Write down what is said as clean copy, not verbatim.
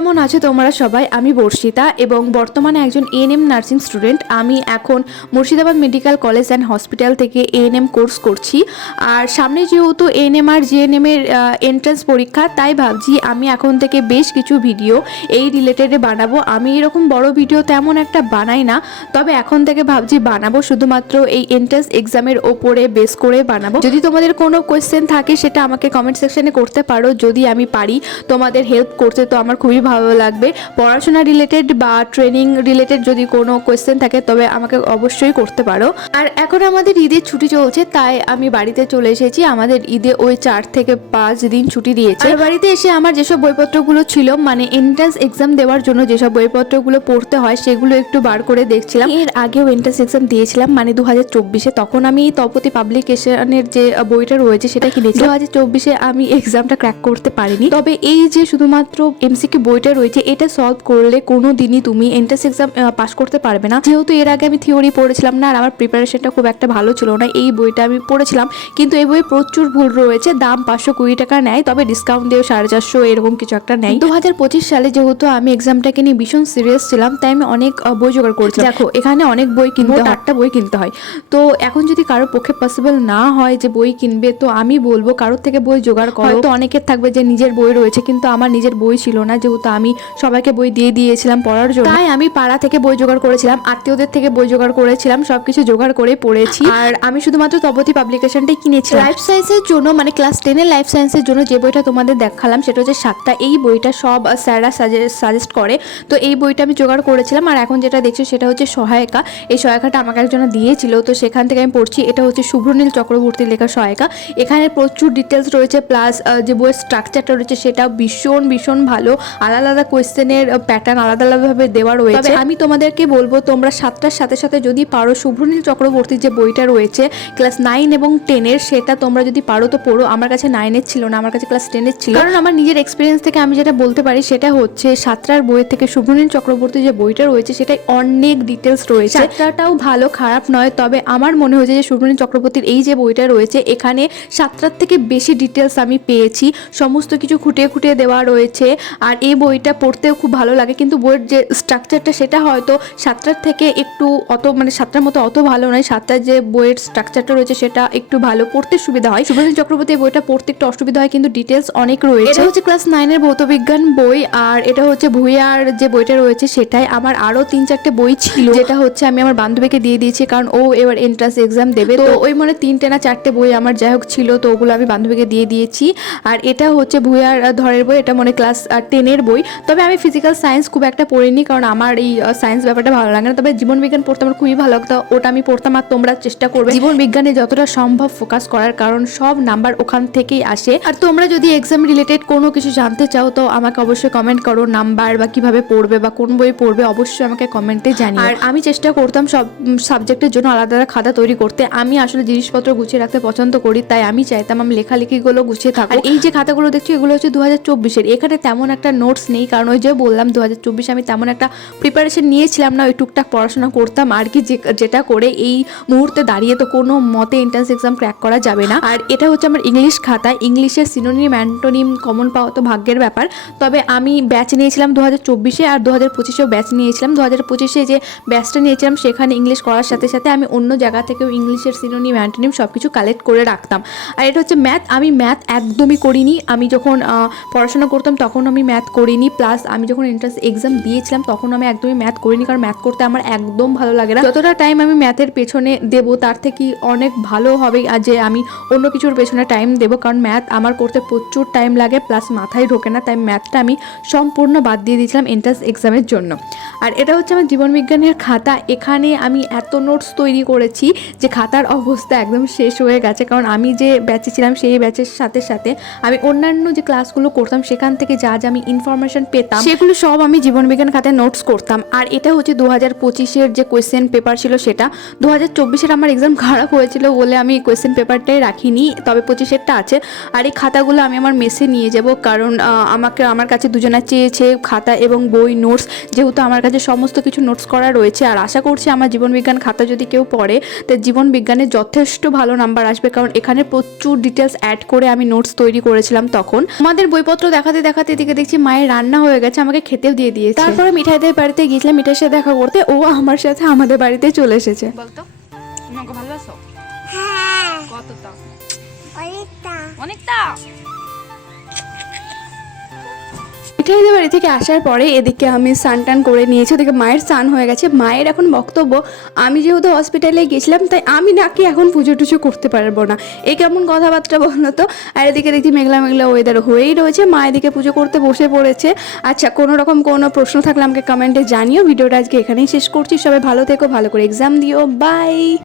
কেমন আছো তোমরা সবাই? আমি বর্ষিতা এবং বর্তমানে একজন এএনএম নার্সিং স্টুডেন্ট। আমি এখন Murshidabad medical college and hospital থেকে এএনএম কোর্স করছি। আর সামনে যেহেতু এএনএম আর জিএনএম এর এন্ট্রান্স পরীক্ষা, তাই ভাবছি আমি এখন থেকে বেশ কিছু ভিডিও এই রিলেটেডে বানাবো। আমি এরকম বড় ভিডিও তেমন একটা বানাই না, তবে এখন থেকে ভাবছি বানাবো, শুধুমাত্র এই এন্ট্রান্স এক্সামের ওপরে বেস করে বানাবো। যদি তোমাদের কোনো কোয়েশ্চেন থাকে সেটা আমাকে কমেন্ট সেকশনে করতে পারো, যদি আমি পারি তোমাদের হেল্প করতে তো আমার খুবই ভালো লাগবে। পড়াশোনা রিলেটেড বা ট্রেনিং রিলেটেড যদি কোনো কোয়েশ্চেন থাকে তবে আমাকে অবশ্যই করতে পারো। আর এখন আমাদের ঈদের ছুটি চলছে, তাই আমি বাড়িতে চলে এসেছি। আমাদের ঈদে ওই 4 থেকে 5 দিন ছুটি দিয়েছে। আর বাড়িতে এসে আমার যেসব বইপত্রগুলো ছিল, মানে এন্ট্রান্স এক্সাম দেওয়ার জন্য যেসব বইপত্রগুলো পড়তে হয় সেগুলো একটু বার করে দেখছিলাম। এর আগেও এন্ট্রান্স এক্সাম দিয়েছিলাম, মানে 2024-এ। তখন আমি তপতি পাবলিকেশনের যে বইটা রয়েছে সেটা কিনেছি। 2024-এ আমি এক্সামটা ক্র্যাক করতে পারিনি। তবে এই যে শুধুমাত্র এমসিকিউ বইটা রয়েছে, এটা সলভ করলে কোনো দিনই তুমি এন্ট্রান্স এক্সাম পাস করতে পারবে না। যেহেতু এর আগে আমি থিওরি পড়েছিলাম না, আর আমার প্রিপারেশনটা খুব একটা ভালো ছিল না। এই বইটা আমি পড়েছিলাম, কিন্তু এই বইয়ে প্রচুর ভুল রয়েছে। দাম 520 টাকা নেয়, তবে ডিসকাউন্ট দিয়ে 450 এরকম কিছু একটা নেয়। 2025 সালে যেহেতু আমি এক্সামটাকে নিয়ে ভীষণ সিরিয়াস ছিলাম, তাই আমি অনেক বই জোগাড় করেছিলাম। দেখো, এখানে অনেক বই কিনতে হয়, 8টা বই কিনতে হয়। তো এখন যদি কারোর পক্ষে পসিবল না হয় যে বই কিনবে, তো আমি বলবো কারোর থেকে বই জোগাড় করো। তো অনেকের থাকবে যে নিজের বই রয়েছে, কিন্তু আমার নিজের বই ছিল না, যেহেতু আমি সবাইকে বই দিয়ে দিয়েছিলাম পড়ার জন্য। তাই আমি পাড়া থেকে বই জোগাড় করেছিলাম, আত্মীয়দের থেকে বই জোগাড় করেছিলাম, সবকিছু জোগাড় করে পড়েছি। আর আমি শুধুমাত্র তপতি পাবলিকেশনটাই কিনেছি লাইফ সায়েন্সের জন্য, মানে ক্লাস 10-এর লাইফ সায়েন্সের জন্য যে বইটা তোমাদের দেখালাম সেটা হচ্ছে 7টা। এই বইটা সব স্যাররা সাজেস্ট করে, তো এই বইটা আমি জোগাড় করেছিলাম। আর এখন যেটা দেখছি সেটা হচ্ছে সহায়িকা। এই সহায়িকাটা আমাকে একজন দিয়েছিল, তো সেখান থেকে আমি পড়ছি। এটা হচ্ছে শুভ্রনীল চক্রবর্তীর লেখা সহায়িকা। এখানে প্রচুর ডিটেলস রয়েছে, প্লাস যে বইয়ের স্ট্রাকচারটা রয়েছে সেটা ভীষণ ভীষণ ভালো। আলাদা আলাদা কোয়েশ্চেনের প্যাটার্ন আলাদা আলাদাভাবে দেওয়া রয়েছে। তবে আমি তোমাদেরকে বলবো, তোমরা 7টার সাথে সাথে যদি পারো শুভ্রনীল চক্রবর্তীর যে বইটা রয়েছে ক্লাস 9 এবং 10-এর, সেটা তোমরা যদি পারো তো পড়ো। আমার কাছে 9-এর ছিল না, আমার কাছে ক্লাস 10-এর ছিল। কারণ আমার নিজের এক্সপিরিয়েন্স থেকে আমি যেটা বলতে পারি সেটা হচ্ছে 7টার বইয়ের থেকে শুভ্রনীল চক্রবর্তীর যে বইটা রয়েছে সেটাই অনেক ডিটেলস রয়েছে। 7টাটাও ভালো, খারাপ নয়, তবে আমার মনে হয়েছে যে শুভ্রনীল চক্রবর্তীর এই যে বইটা রয়েছে এখানে 7টার থেকে বেশি ডিটেলস আমি পেয়েছি। সমস্ত কিছু খুঁটিয়ে খুঁটিয়ে দেওয়া রয়েছে, আর এই বইটা পড়তেও খুব ভালো লাগে। কিন্তু বইয়ের যে স্ট্রাকচারটা সেটা হয়তো 7টার থেকে একটু অত, মানে 7টার মতো অত ভালো নয়। 7টার যে বইয়ের স্ট্রাকচারটা রয়েছে সেটা একটু ভালো, পড়তে সুবিধা হয়। শুভ্রনীল চক্রবর্তী বইটা পড়তে একটু অসুবিধা হয়, কিন্তু ডিটেলস অনেক রয়েছে। এটা হচ্ছে ক্লাস 9-এর ভৌতবিজ্ঞান বই, আর এটা হচ্ছে ভুইয়ার যে বইটা রয়েছে সেটাই। আমার আরো 3-4টে বই ছিল, যেটা হচ্ছে আমি আমার বান্ধবীকে দিয়ে দিয়েছি, কারণ ও এবার এন্ট্রান্স এক্সাম দেবে। তো ওই মানে 3টে না 4টে বই আমার যাই হোক ছিল, তো ওগুলো আমি বান্ধবীকে দিয়ে দিয়েছি। আর এটা হচ্ছে ভুইয়ার ধরের বই, এটা মানে ক্লাস 10-এর বই। তবে আমি ফিজিক্যাল সায়েন্স খুব একটা পড়িনি, কারণ আমার এই সায়েন্স ব্যাপারটা ভালো লাগে না। তবে জীবন বিজ্ঞান পড়তে আমার খুবই ভালো লাগতো, ওটা আমি পড়তাম। আর তোমরা চেষ্টা করবে জীবন বিজ্ঞানে যতটা সম্ভব ফোকাস করার, কারণ সব নাম্বার ওখান থেকেই আসে। আর তোমরা যদি এক্সাম রিলেটেড কোনো কিছু জানতে চাও তো আমাকে অবশ্যই কমেন্ট করো, নাম্বার বা কিভাবে পড়বে বা কোন বই পড়বে অবশ্যই আমাকে কমেন্টে জানিও। আর আমি চেষ্টা করতাম সব সাবজেক্টের জন্য আলাদা আলাদা খাতা তৈরি করতে। আমি আসলে জিনিসপত্র গুছিয়ে রাখতে পছন্দ করি, তাই আমি চাইতাম আমি লেখালেখিগুলো গুছিয়ে থাকবো। আর এই যে খাতাগুলো দেখছি এগুলো হচ্ছে 2024-এর। এখানে তেমন একটা নোটস নেই, কারণ ওই যে বললাম 2024-এ আমি তেমন একটা প্রিপারেশন নিয়েছিলাম না, ওই টুকটাক পড়াশোনা করতাম আর কি, যেটা করে এই মুহূর্তে দাঁড়িয়ে তো কোনো মতে এন্ট্রান্স এক্সাম ক্র্যাক করা যাবে না। আর এটা হচ্ছে আমার ইংলিশ খাতা। ইংলিশের সিনোনিম অ্যান্টোনিম কমন পাওয়া তো ভাগ্যের ব্যাপার। তবে আমি ব্যাচ নিয়েছিলাম 2024-এ, আর 2025-এও ব্যাচ নিয়েছিলাম। 2025-এ যে ব্যাচটা নিয়েছিলাম সেখানে ইংলিশ করার সাথে সাথে আমি অন্য জায়গা থেকেও ইংলিশের সিনোনিম অ্যান্টোনিম সব কিছু কালেক্ট করে রাখতাম। আর এটা হচ্ছে ম্যাথ। আমি ম্যাথ একদমই করিনি, আমি যখন পড়াশোনা করতাম তখন আমি ম্যাথ করিনি, প্লাস আমি যখন এন্ট্রান্স এক্সাম দিয়েছিলাম তখন আমি একদমই ম্যাথ করিনি, কারণ ম্যাথ করতে আমার একদম ভালো লাগে না। যতটা টাইম আমি ম্যাথের পেছনে দেবো তার থেকে অনেক ভালো হবে আর যে আমি অন্য কিছুর পেছনে টাইম দেবো, কারণ ম্যাথ আমার করতে প্রচুর টাইম লাগে, প্লাস মাথায় ঢোকে না। তাই ম্যাথটা আমি সম্পূর্ণ বাদ দিয়ে দিয়েছিলাম এন্ট্রান্স এক্সামের জন্য। আর এটা হচ্ছে আমার জীবনবিজ্ঞানের খাতা। এখানে আমি এত নোটস তৈরি করেছি যে খাতার অবস্থা একদম শেষ হয়ে গেছে, কারণ আমি যে ব্যাচে ছিলাম সেই ব্যাচের সাথে সাথে আমি অন্যান্য যে ক্লাসগুলো করতাম সেখান থেকে যা যা আমি ইনফরমেশন পেতাম সেগুলো সব আমি জীবনবিজ্ঞান খাতায় নোটস করতাম। আর এটা হচ্ছে 2025-এর যে কোয়েশ্চেন পেপার ছিল সেটা। 2024-এর আমার এক্সাম খারাপ হয়েছিল বলে আমি কোয়েশ্চেন পেপারটাই রাখিনি, তবে 25-এরটা আছে। আর এই খাতাগুলো আমি আমার মেসে নিয়ে যাব, কারণ আমার কাছে দুজনা চেয়েছে খাতা এবং বই, নোটস, যেহেতু আমার কাছে সমস্ত কিছু নোটস করা রয়েছে। আর আশা করছি আমার জীবনবিজ্ঞান খাতা যদি কেউ পড়ে তো জীবনবিজ্ঞানে যথেষ্ট ভালো নাম্বার আসবে, কারণ এখানে প্রচুর ডিটেলস অ্যাড করে আমি নোটস তৈরি করেছিলাম। তখন আমাদের বইপত্র দেখাতে দেখাতে এদিকে দেখছি মায়ের রান্না হয়ে গেছে, আমাকে খেতেও দিয়ে দিয়েছে। তারপরে মিঠাইদের বাড়িতে গিয়েছিলাম মিঠাইয়ের সাথে দেখা করতে, ও আমার সাথে আমাদের বাড়িতে চলে এসেছে। বলতো তুমি আমাকে ভালোবাসো? হ্যাঁ কতটা? অনেকটা। অনেকটা। মিঠাইদের বাড়ি থেকে আসার পরে এদিকে আমি স্নান টান করে নিয়েছি, ওদিকে মায়ের স্নান হয়ে গেছে। মায়ের এখন বক্তব্য, আমি যেহেতু হসপিটালে গেছিলাম তাই আমি নাকি এখন পুজো টুজো করতে পারবো না। এই কেমন কথাবার্তা বললো তো। আর এদিকে দেখছি মেঘলা মেঘলা ওয়েদার হয়েই রয়েছে, মা এদিকে পুজো করতে বসে পড়েছে। আচ্ছা, কোনো রকম কোনো প্রশ্ন থাকলে আমাকে কমেন্টে জানিও। ভিডিওটা আজকে এখানেই শেষ করছি। সবাই ভালো থেকো, ভালো করে এক্সাম দিও, বাই।